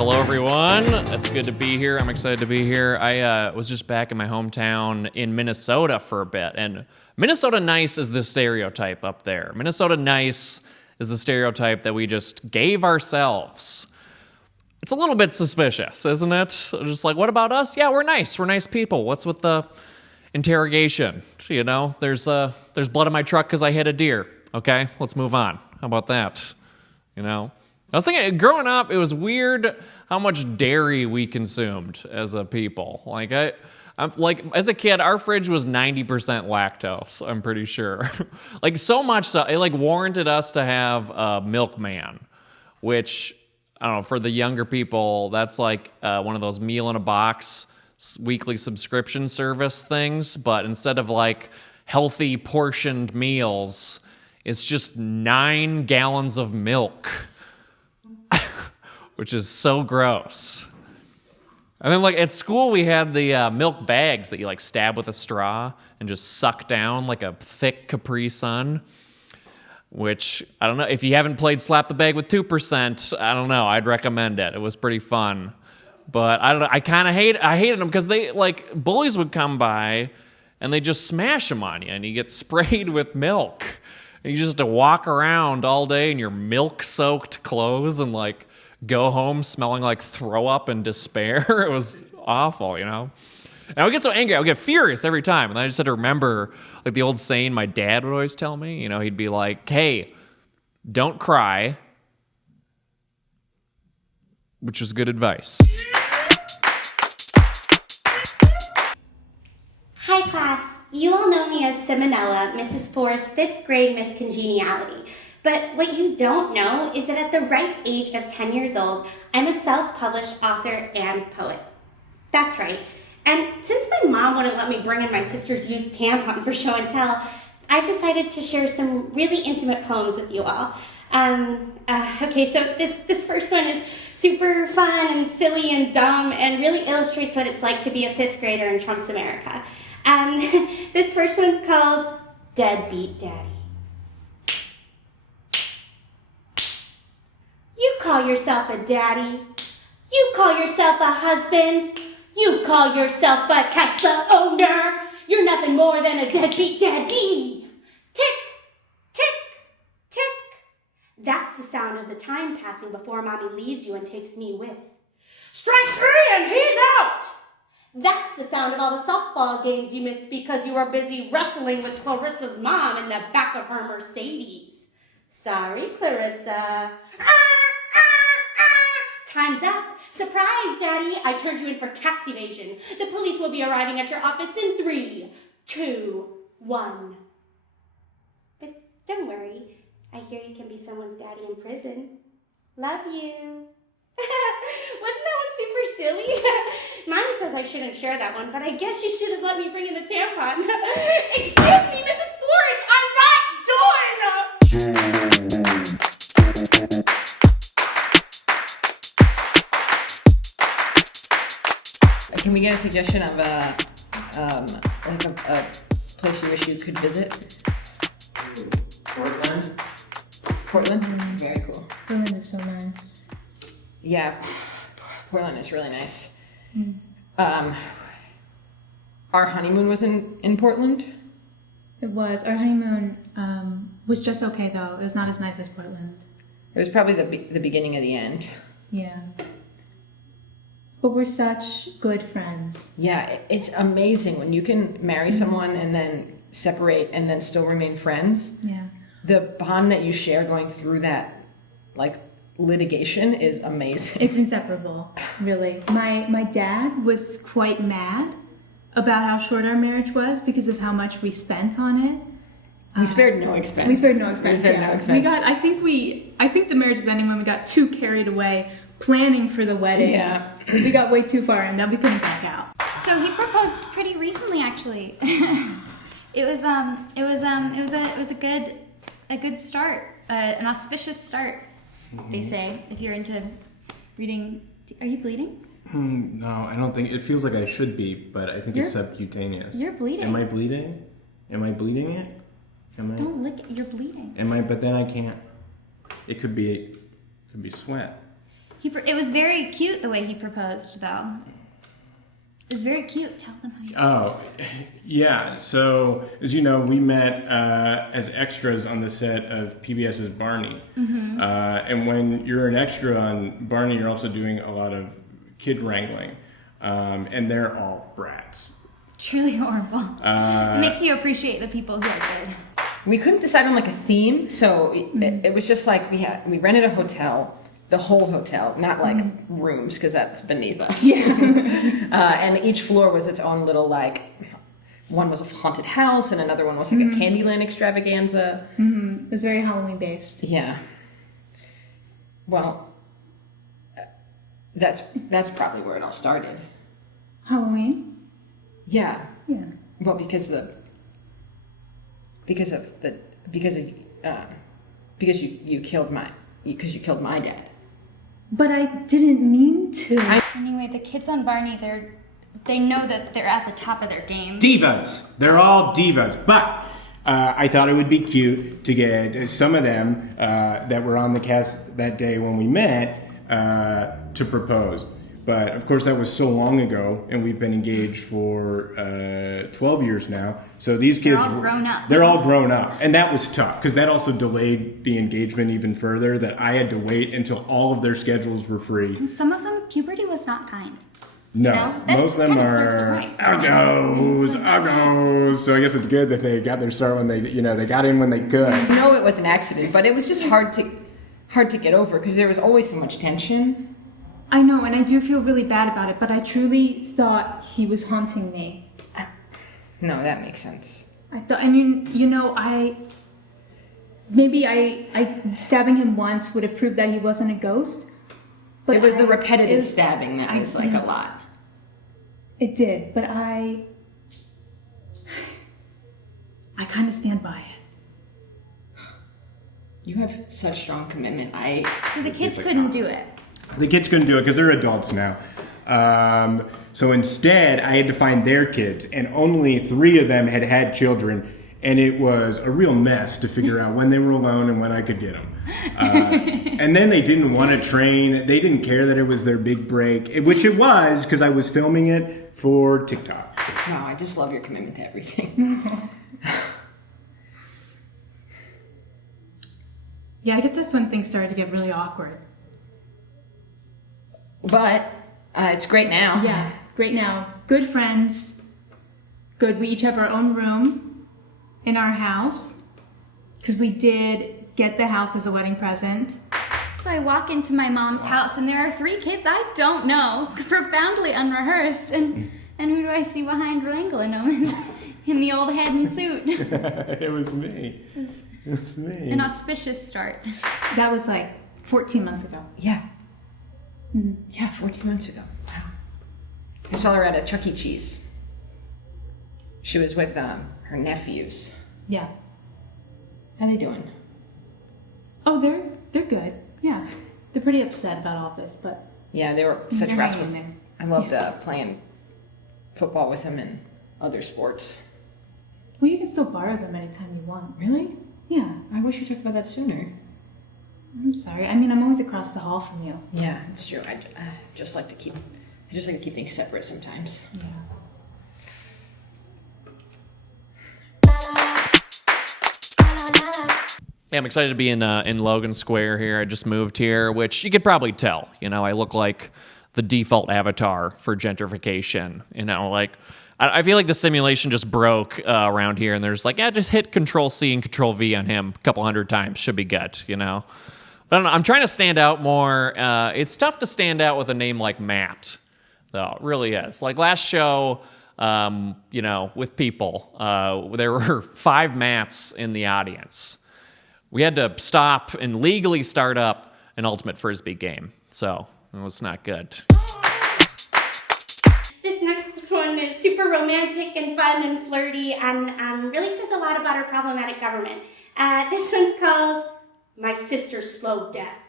Hello, everyone. It's good to be here. I'm excited to be here. I was just back in my hometown in Minnesota for a bit, and Minnesota nice is the stereotype up there. Minnesota nice is the stereotype that we just gave ourselves. It's a little bit suspicious, isn't it? Just like, what about us? Yeah, we're nice. We're nice people. What's with the interrogation? You know, there's blood in my truck because I hit a deer. Okay, let's move on. How about that? You know? I was thinking, growing up, it was weird how much dairy we consumed as a people. Like, I'm like, as a kid, our fridge was 90% lactose, I'm pretty sure. Like, so much so, it like warranted us to have a milkman, which, I don't know, for the younger people, that's like one of those meal in a box weekly subscription service things, but instead of like healthy portioned meals, it's just 9 gallons of milk. Which is so gross. And then, like, at school, we had the milk bags that you, like, stab with a straw and just suck down like a thick Capri Sun, which, I don't know, if you haven't played Slap the Bag with 2%, I don't know, I'd recommend it. It was pretty fun. But, I don't know, I hated them because they, like, bullies would come by and they just smash them on you and you get sprayed with milk. And you just have to walk around all day in your milk-soaked clothes and, like, go home smelling like throw up and despair. It was awful, you know? And I would get so angry. I would get furious every time. And I just had to remember, like, the old saying my dad would always tell me. You know, he'd be like, hey, don't cry. Which was good advice. Hi, class. You all know me as Simonella, Mrs. Forrest's 5th grade Miss Congeniality. But what you don't know is that at the ripe age of 10 years old, I'm a self-published author and poet. That's right. And since my mom wouldn't let me bring in my sister's used tampon for show and tell, I've decided to share some really intimate poems with you all. Okay, so this first one is super fun and silly and dumb and really illustrates what it's like to be a 5th grader in Trump's America. This first one's called Deadbeat Daddy. You call yourself a daddy. You call yourself a husband. You call yourself a Tesla owner. You're nothing more than a deadbeat daddy. Tick, tick, tick. That's the sound of the time passing before mommy leaves you and takes me with. Strike 3 and he's out. That's the sound of all the softball games you missed because you were busy wrestling with Clarissa's mom in the back of her Mercedes. Sorry, Clarissa. Time's up. Surprise, Daddy. I turned you in for tax evasion. The police will be arriving at your office in 3, 2, 1. But don't worry. I hear you can be someone's daddy in prison. Love you. Wasn't that one super silly? Mommy says I shouldn't share that one, but I guess you should have let me bring in the tampon. Excuse me, Mrs. Forrest, I'm not done! Can we get a suggestion of a place you wish you could visit? Portland. Portland? Very cool. Portland is so nice. Yeah, Portland is really nice. Our honeymoon was in Portland. It was. Our honeymoon was just okay, though. It was not as nice as Portland. It was probably the beginning of the end. Yeah. But we're such good friends. Yeah, it's amazing when you can marry someone and then separate and then still remain friends. Yeah. The bond that you share going through that, like, litigation is amazing. It's inseparable, really. My dad was quite mad about how short our marriage was because of how much we spent on it. We spared no expense. We spared no expense. We spared no expense. I think the marriage was ending when we got too carried away planning for the wedding. Yeah. We got way too far and then we couldn't back out. So he proposed pretty recently, actually. It was a good start, an auspicious start. They say, if you're into reading. Are you bleeding? No, I don't think. It feels like I should be, but I think it's subcutaneous. You're bleeding. Am I bleeding? Am I bleeding it? Don't lick it. You're bleeding. Am I? But then I can't. It could be sweat. It was very cute the way he proposed, though. It was very cute. Tell them how you. Oh, yeah. So, as you know, we met as extras on the set of PBS's Barney. And when you're an extra on Barney, you're also doing a lot of kid wrangling. And they're all brats. Truly horrible. It makes you appreciate the people who are good. We couldn't decide on like a theme, so it was just like we rented a hotel, the whole hotel, not like rooms because that's beneath us. Yeah. And each floor was its own little like, one was a haunted house and another one was like a Candyland extravaganza. It was very Halloween based. Yeah. Well, that's probably where it all started. Halloween? Yeah. Yeah. Well, because you killed my dad. But I didn't mean to. Anyway, the kids on Barney, they know that they're at the top of their game. Divas. They're all divas. But I thought it would be cute to get some of them that were on the cast that day when we met to propose. But of course that was so long ago, and we've been engaged for 12 years now. So these kids, They're all grown up. They're all grown up, and that was tough because that also delayed the engagement even further. That I had to wait until all of their schedules were free. And some of them, puberty was not kind. No, That's most of them kinda serves them are right. uggos. So I guess it's good that they got their start when they got in when they could. No, it was an accident, but it was just hard to get over because there was always so much tension. I know, and I do feel really bad about it, but I truly thought he was haunting me. No, that makes sense. I thought, and I stabbing him once would have proved that he wasn't a ghost. But It was the repetitive stabbing that was like a lot. It did, but I kind of stand by it. You have such strong commitment. So the kids couldn't do it. The kids couldn't do it because they're adults now. So instead, I had to find their kids, and only 3 of them had children, and it was a real mess to figure out when they were alone and when I could get them. And then they didn't want to train. They didn't care that it was their big break, which it was because I was filming it for TikTok. Wow, I just love your commitment to everything. Yeah, I guess that's when things started to get really awkward. But it's great now. Yeah, great now. Good friends. Good. We each have our own room in our house because we did get the house as a wedding present. So I walk into my mom's house and there are 3 kids I don't know, profoundly unrehearsed, and who do I see behind wrangling them in the old head and suit? It was me. It was me. An auspicious start. That was like 14 months ago. Yeah. Yeah, 14 months ago. Wow. I saw her at a Chuck E. Cheese. She was with her nephews. Yeah. How they doing? Oh, they're good. Yeah. They're pretty upset about all this, but Yeah, they were such They're rascals. hanging I loved playing football with them and other sports. well, you can still borrow them anytime you want. Really? Yeah. I wish you talked about that sooner. I'm sorry. I mean, I'm always across the hall from you. Yeah, it's true. I just like to keep things separate sometimes. Yeah. Yeah, I'm excited to be in Logan Square here. I just moved here, which you could probably tell. I look like the default avatar for gentrification. Like I feel like the simulation just broke around here, and there's like, just hit Control-C and Control-V on him a couple hundred times, should be good. But I don't know. I'm trying to stand out more. It's tough to stand out with a name like Matt, though. It really is. Like last show, with people, there were 5 Matts in the audience. We had to stop and legally start up an ultimate frisbee game, so it was not good. This next one is super romantic and fun and flirty and really says a lot about our problematic government. This one's called My Sister's Slow Death.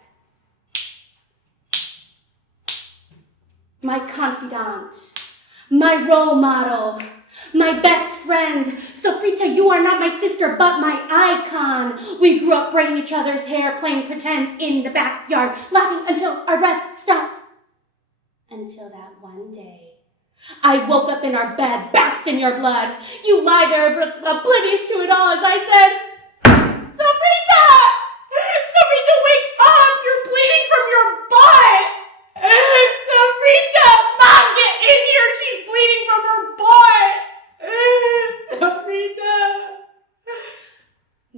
My confidant, my role model, My best friend. Sofrita, you are not my sister, but my icon. We grew up braiding each other's hair, playing pretend in the backyard, laughing until our breath stopped. Until that one day, I woke up in our bed, basked in your blood. You lie there, oblivious to it all, as I said, Sofrita! Sofrita, wake up! You're bleeding from your butt! Sofrita! Mom, get in here! She's bleeding from her butt! Sofrita!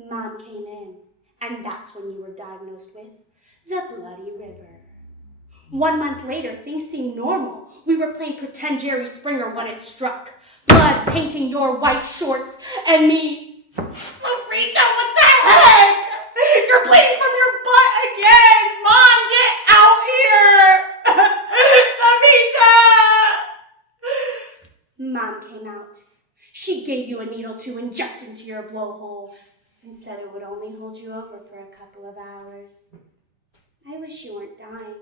Mom came in, and that's when you were diagnosed with the Bloody River. 1 month later, things seemed normal. We were playing pretend Jerry Springer when it struck. Blood painting your white shorts, and me. Sofrita, what the heck? You're bleeding from your butt again! Mom, get out here! Sofrita! Mom came out. She gave you a needle to inject into your blowhole and said it would only hold you over for a couple of hours. I wish you weren't dying,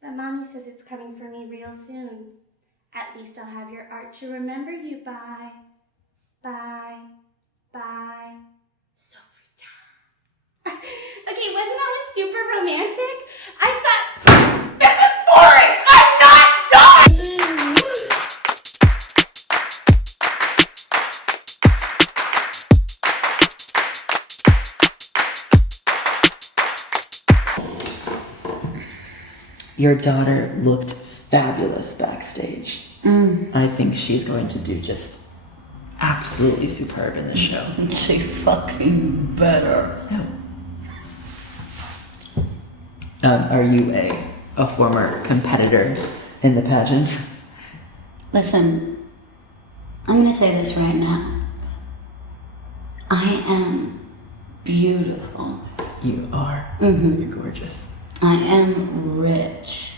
but Mommy says it's coming for me real soon. At least I'll have your art to remember you by. Bye. Bye. Sofrita. Okay, wasn't that one super romantic? I thought, this is Boris! I'm not done! Your daughter looked fabulous backstage. I think she's going to do just absolutely superb in the show. She fucking better. Are you a former competitor in the pageant? Listen, I'm gonna say this right now. I am beautiful. You are. You're gorgeous. I am rich.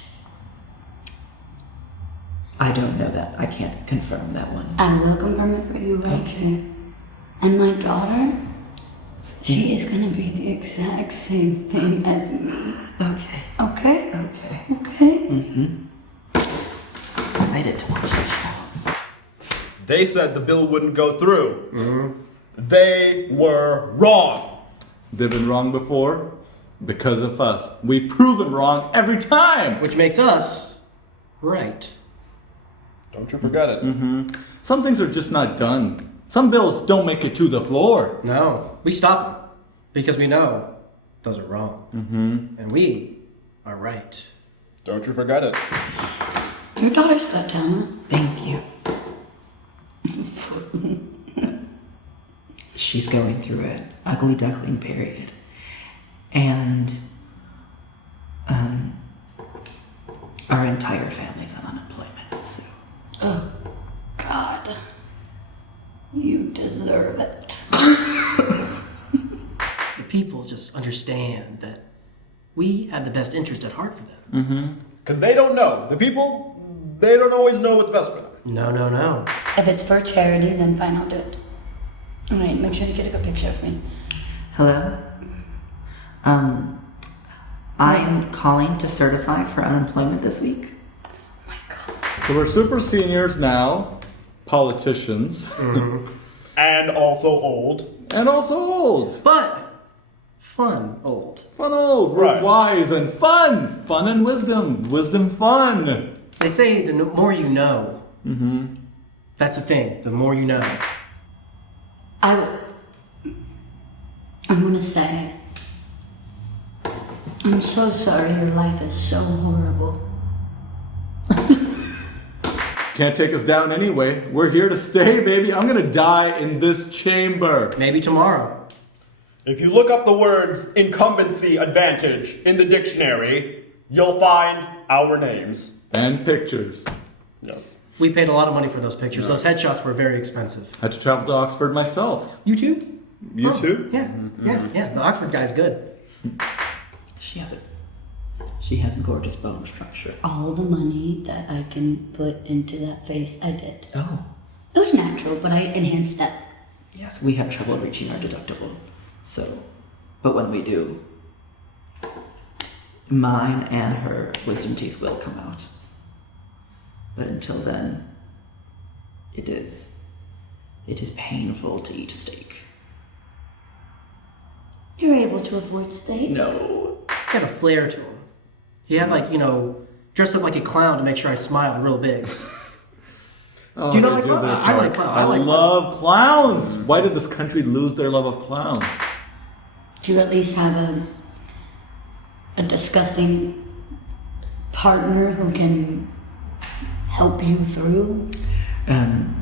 I don't know that. I can't confirm that one. I will confirm it for you right here. And my daughter, she is gonna be the exact same thing as me. Okay. Okay? Okay. Okay? Excited to watch the show. They said the bill wouldn't go through. They were wrong. They've been wrong before because of us. We prove them wrong every time. Which makes us right. Don't you forget it. Some things are just not done. Some bills don't make it to the floor. No, we stop them because we know those are wrong. And we are right. Don't you forget it. Your daughter's got talent. Thank you. She's going through an ugly duckling period. And our entire family's on unemployment, so. Oh, God. You deserve it. The people just understand that we have the best interest at heart for them. Because they don't know. The people, they don't always know what's best for them. No. If it's for charity, then fine, I'll do it. All right, make sure you get a good picture of me. Hello? I'm calling to certify for unemployment this week. Oh my God. So we're super seniors now, politicians, And also old. and also old. But fun old. Fun old. We're Right. wise and fun. Fun and wisdom. Wisdom fun. They say the more you know. That's the thing. The more you know. I want to say, I'm so sorry your life is so horrible. Can't take us down anyway. We're here to stay, baby. I'm gonna die in this chamber. Maybe tomorrow. If you look up the words incumbency advantage in the dictionary, you'll find our names. And pictures. Yes. We paid a lot of money for those pictures. Those headshots were very expensive. Had to travel to Oxford myself. You too? You too? Yeah. The Oxford guy's good. She has a gorgeous bone structure. All the money that I can put into that face, I did. Oh. It was natural, but I enhanced that. Yes, we have trouble reaching our deductible. So, but when we do, mine and her wisdom teeth will come out. But until then, it is it is painful to eat steak. You're able to avoid steak? No. He had a flair to him. He had dressed up like a clown to make sure I smiled real big. Oh, Do you not they like do their clowns? I like part. clowns. I love clowns. Why did this country lose their love of clowns? Do you at least have a disgusting partner who can help you through?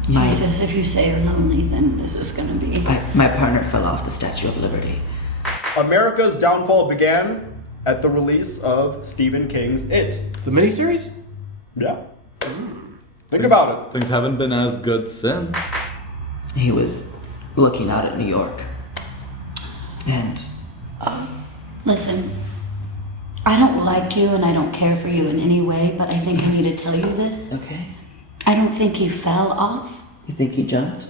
Jesus, if you say you're lonely, then this is gonna be... My partner fell off the Statue of Liberty. America's downfall began at the release of Stephen King's It. The miniseries? Yeah. Think about it. Things haven't been as good since. He was looking out at New York. And Listen, I don't like you and I don't care for you in any way, but I think I need to tell you this. okay. I don't think he fell off. You think he jumped?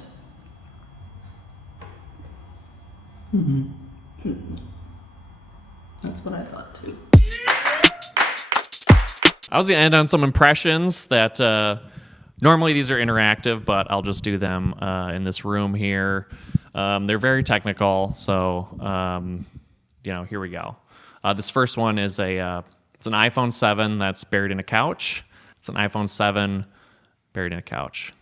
That's what I thought too. I was going to end on some impressions that normally these are interactive, but I'll just do them in this room here. They're very technical, so here we go. This first one is it's an iPhone 7 that's buried in a couch. It's an iPhone 7 buried in a couch.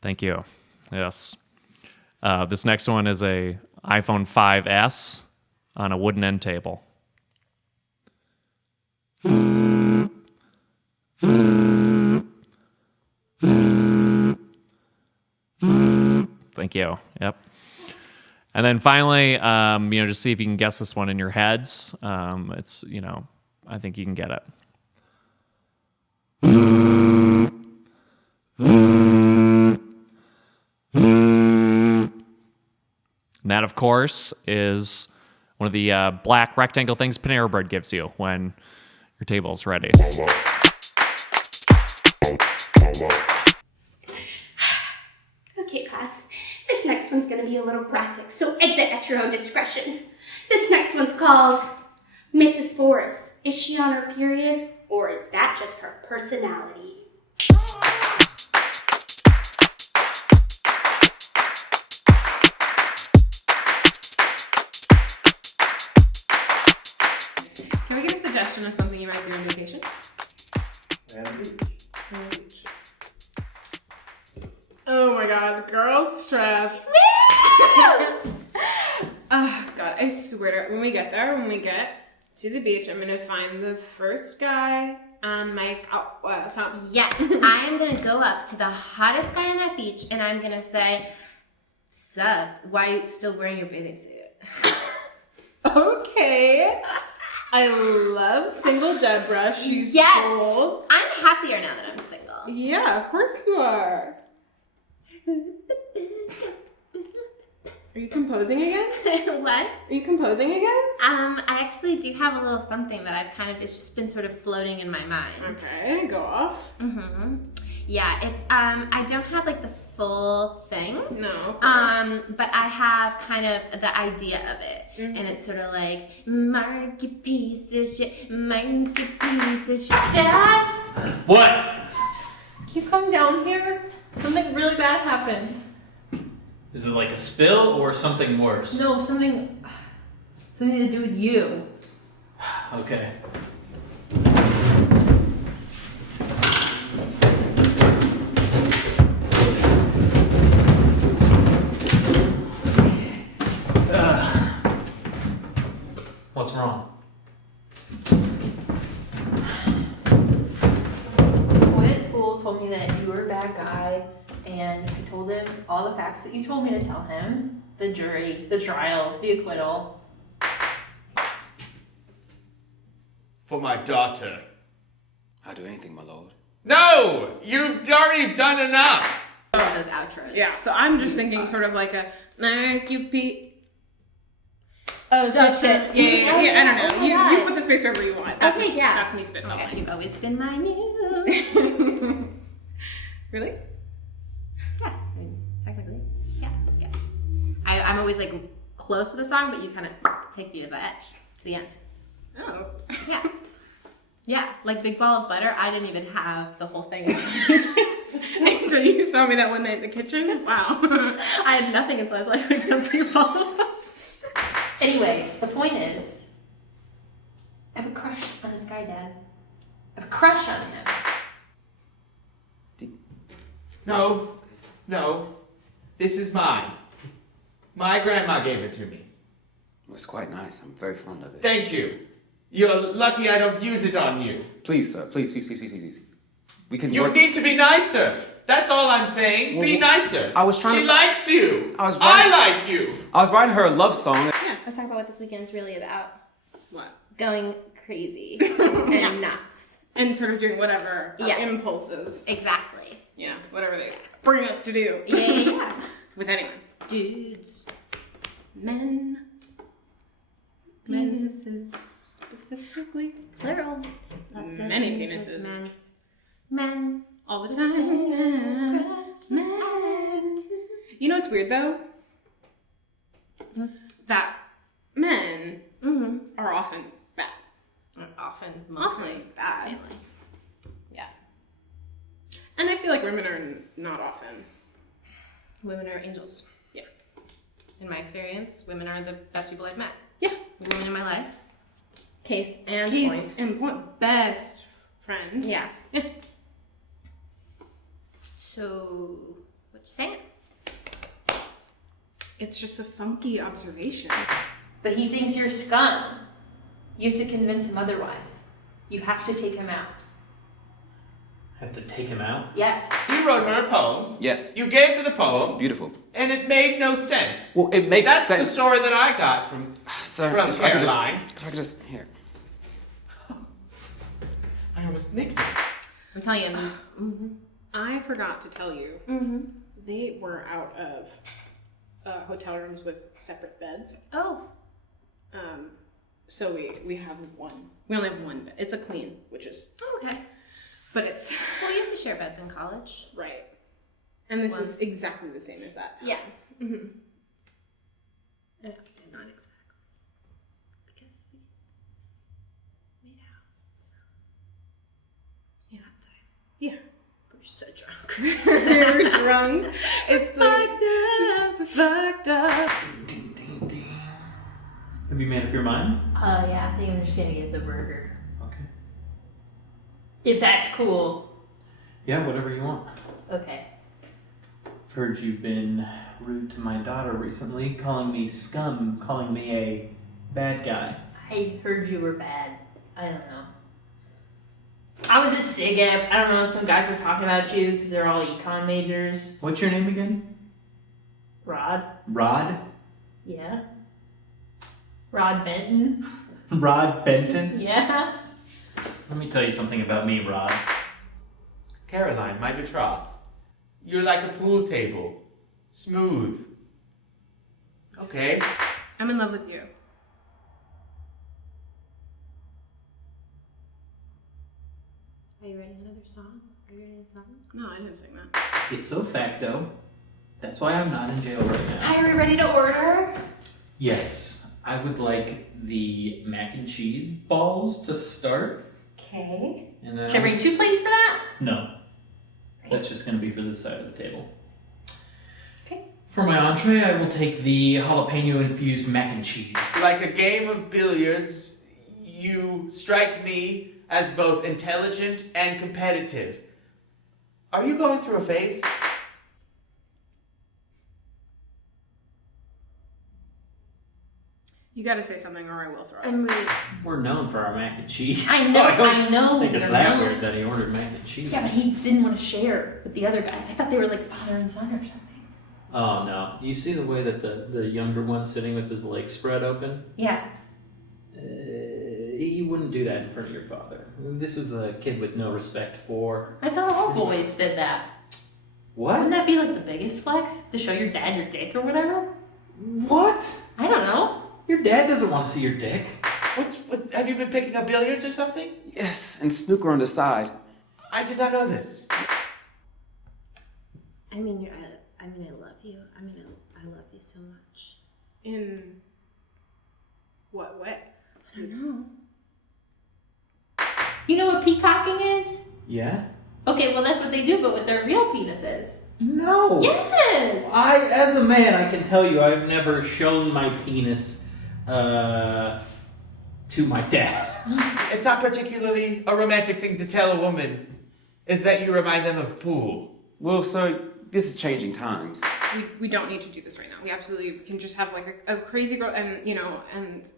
Thank you. Yes. This next one is a iPhone 5S on a wooden end table. Thank you. Yep. And then finally, just see if you can guess this one in your heads. It's, I think you can get it. And that, of course, is one of the black rectangle things Panera Bread gives you when your table's ready. Okay, class. This next one's gonna be a little graphic, so exit at your own discretion. This next one's called Mrs. Forrest. Is she on her period, or is that just her personality? Can we get a suggestion of something you might do on vacation? Oh my god, girls trip. Oh god, I swear to when we get to the beach, I'm gonna find the first guy on my Yes, I am gonna go up to the hottest guy on that beach and I'm gonna say, "Sup? Why are you still wearing your bathing suit?" Okay. I love single Deborah. She's cold. I'm happier now that I'm single. Yeah, of course you are. Are you composing again? What? Are you composing again? I actually do have a little something that it's just been sort of floating in my mind. Okay, go off. Mm-hmm. Yeah, it's, I don't have like the full thing. No, of course. But I have kind of the idea of it. Mm-hmm. And it's sort of like, Mark, you piece of shit, Mark, you piece of shit. Dad? What? Can you come down here? Something really bad happened. Is it like a spill or something worse? No, something to do with you. Okay. What's wrong? Boy at school told me that you were a bad guy, and I told him all the facts that you told me to tell him. The jury, the trial, the acquittal. For my daughter. I'll do anything, my lord. No! You've already done enough! Oh, those outros. Yeah, so I'm just thinking sort of like a Mark, you piece. Oh, Stuff shit. Yeah, Oh, I don't know. oh my You God. put the space wherever you want. That's Okay, just, yeah. That's me spitballing. Oh my gosh, you've always been my muse. Really? Yeah, I mean, technically. Yeah, yes. I'm always like close to the song, but you kind of take me to the edge. to the end. Oh. Yeah. Yeah, like big ball of butter. I didn't even have the whole thing. Until you saw me that one night in the kitchen? Wow. I had nothing until I was like, a big ball of butter. Anyway, the point is, I have a crush on this guy, Dad. I have a crush on him. No. This is mine. My grandma gave it to me. It's quite nice. I'm very fond of it. Thank you. You're lucky I don't use it on you. Please, sir. Please. We can You work. need to be nicer. That's all I'm saying. Well, be nicer. I was trying She to- likes you. I like you. I was writing her a love song. Yeah, let's talk about what this weekend is really about. What? Going crazy and nuts. And sort of doing whatever our Yeah. impulses. Exactly. Yeah, whatever they bring us to do. Yeah. With anyone. Dudes. Men. Penises. Specifically. Plural. Lots of Many penises. penises. Men. All the time. Men. You know what's weird though? That men are often bad. Mostly bad. Yeah. And I feel like women are not often. Women are angels. Yeah. In my experience, women are the best people I've met. Yeah. Women in my life. Case and Case point. and point. Best friend. Yeah. Yeah. So, what you saying? It's just a funky observation. But he thinks you're scum. You have to convince him otherwise. You have to take him out. Have to take him out? Yes. You wrote her a poem. Yes. You gave her the poem. Beautiful. And it made no sense. Well, it makes That's sense. the story that I got from Sir, from if I could Caroline. here. I almost nicked it. I'm telling you. I forgot to tell you. They were out of hotel rooms with separate beds. Oh. So we have one. We only have one bed. It's a queen, which is Okay. but it's Well, we used to share beds in college. right. And this Once. is exactly the same as that. Yeah. Mm-hmm. Not exactly. Because we made out. So. Yeah, that time. Yeah. We're so drunk. We're drunk. It's fucked up. Have you made up your mind? Yeah, I think I'm just gonna get the burger. Okay. If that's cool. Yeah, whatever you want. Okay. I've heard you've been rude to my daughter recently, calling me scum, calling me a bad guy. I heard you were bad. I don't know. I was at SIGEP. I don't know, some guys were talking about you because they're all econ majors. What's your name again? Rod? Rod? Yeah. Rod Benton? Rod Benton? Yeah. Let me tell you something about me, Rod. Caroline, my betrothed. You're like a pool table. Smooth. Okay. I'm in love with you. Are you writing another song? Are you writing a song? No, I didn't sing that. Ipso facto. That's why I'm not in jail right now. Hi, are we ready to order? Yes, I would like the mac and cheese balls to start. Okay. And then Should I bring 2 plates for that? No. That's just going to be for this side of the table. Okay. For my entree, I will take the jalapeno-infused mac and cheese. Like a game of billiards, you strike me as both intelligent and competitive. Are you going through a phase? You gotta say something or I will throw it. I'm really... We're known for our mac and cheese. I so know, I I know. think it's you're that known. weird that he ordered mac and cheese. Yeah, but he didn't want to share with the other guy. I thought they were like father and son or something. Oh, no. You see the way that the younger one's sitting with his legs spread open? Yeah. You wouldn't do that in front of your father. This is a kid with no respect for... I thought all boys did that. What? Wouldn't that be like the biggest flex? To show your dad your dick or whatever? What? I don't know. Your dad doesn't want to see your dick. What, have you been picking up billiards or something? Yes, and snooker on the side. I did not know this. I mean, I love you. I mean, I love you so much. In what way? I don't know. You know what peacocking is? Yeah? Okay, well that's what they do, but with their real penises. No! Yes! As a man, I can tell you I've never shown my penis to my dad. It's not particularly a romantic thing to tell a woman, is that you remind them of pool. Well, sir, this is changing times. We don't need to do this right now. We absolutely can just have like a crazy girl, and and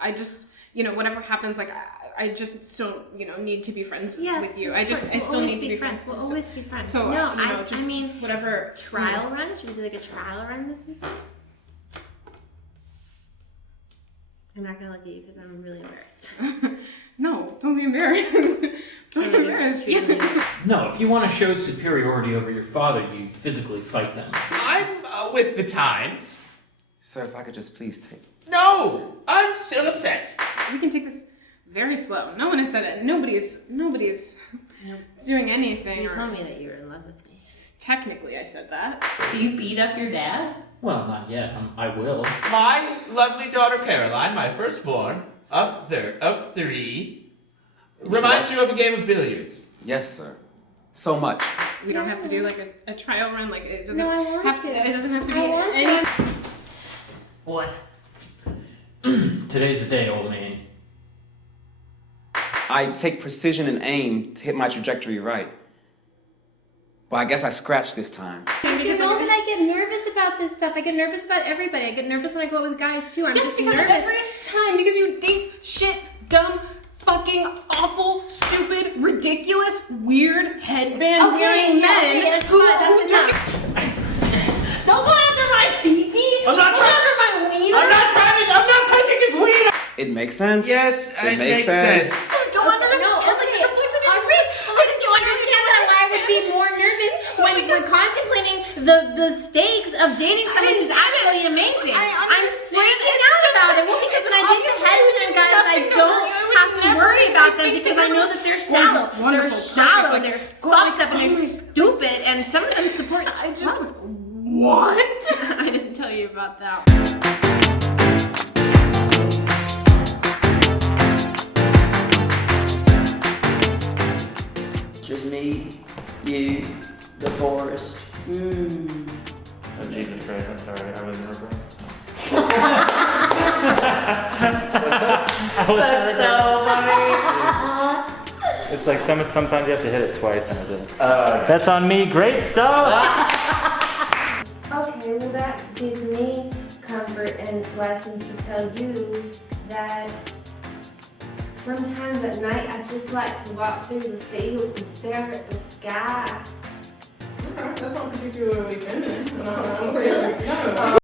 I just, whatever happens, like I just still, need to be friends with you. I still need to be friends. We'll always be friends. So, no, I mean, whatever trial run. Should we do like a trial run this week? I'm not gonna look at you because I'm really embarrassed. No, don't be embarrassed. Don't be embarrassed. No, if you want to show superiority over your father, you physically fight them. I'm with the times. Sir, if I could just please take... No! I'm still upset. We can take this very slow. No one has said it. Nobody's doing anything. You told me that you were in love with me. Technically, I said that. So you beat up your dad? Well, not yet. I will. My lovely daughter Caroline, my firstborn, of 3, reminds you of a game of billiards. Yes, sir. So much. We don't have to do like a trial run. Like it doesn't No, I want have to. It doesn't have to be I want any. What? Today's the day, old man. I take precision and aim to hit my trajectory right. Well, I guess I scratched this time. You know that I get nervous about this stuff. I get nervous about everybody. I get nervous when I go out with guys too. I'm Yes, just because nervous. every time, because you date shit, dumb, fucking awful, stupid, ridiculous, weird headband wearing men that's who enough. Don't go after my pee-pee. I'm not Go trying- after my wiener. I'm not touching his wiener! It makes sense. Yes, it makes sense. You don't understand the complexity of Listen, you understand that why I would be more nervous when we're contemplating the stakes of dating someone who's actually amazing. I'm freaking out about it. Well, because when I date the headband guys, I don't have to worry about them because I know that they're shallow. They're shallow. They're fucked up and they're stupid. And some of them support. What? I didn't tell you about that. Just me, you, the forest. Oh, Jesus Christ, I'm sorry, I wasn't recording. That's so funny. It's like sometimes you have to hit it twice and it didn't. That's on me, great stuff! Okay, well that gives me comfort and lessons to tell you that sometimes at night I just like to walk through the fields and stare at the sky. That's not particularly feminine. Really?